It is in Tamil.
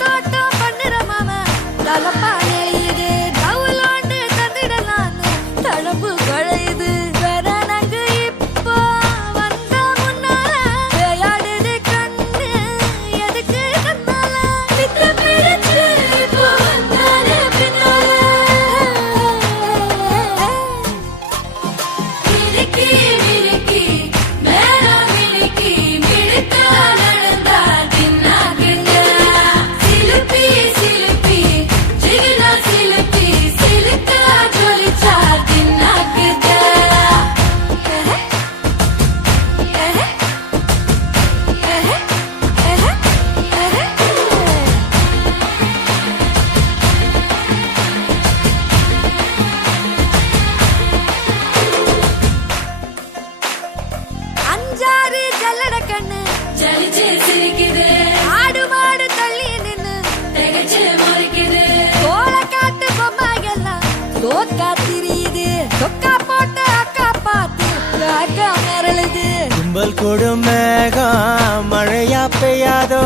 தோட்டம் பண்ணுற மாமா தலப்பானே இது டவுலாண்டு தந்திடலான்னு தழம்பு குழையுது வேற நாங்க இப்போ வந்த முன்னால விளையாடுது கண்ணு எதுக்கு கண்ணால வித்த பிடிச்சு இப்போ வந்தானே பின்னால மினுக்கி மினுக்கி மேல மினுக்கி மினுக்கா நடந்தா தின்னாக்குங்க சிலுப்பி சிலுப்பி ஜிகினா சிலுப்பி சிலுக்கா ஜொலிச்சா தின்னாக்குங்க அஞ்சாறு ஜல்லட கண்ணு ஜலிச்சு சிரிக்குது ஆடு மாடு தள்ளி நின்னு திகச்சு முறைக்குது கோல காட்டு பொம்மைகள்லாம் தோக்கா திரியுது தொக்கா போட்டு அக்கா பார்த்து அக்கா மிரளுது கும்பல் கொடும் மேகம் மழையா பெய்யாதோ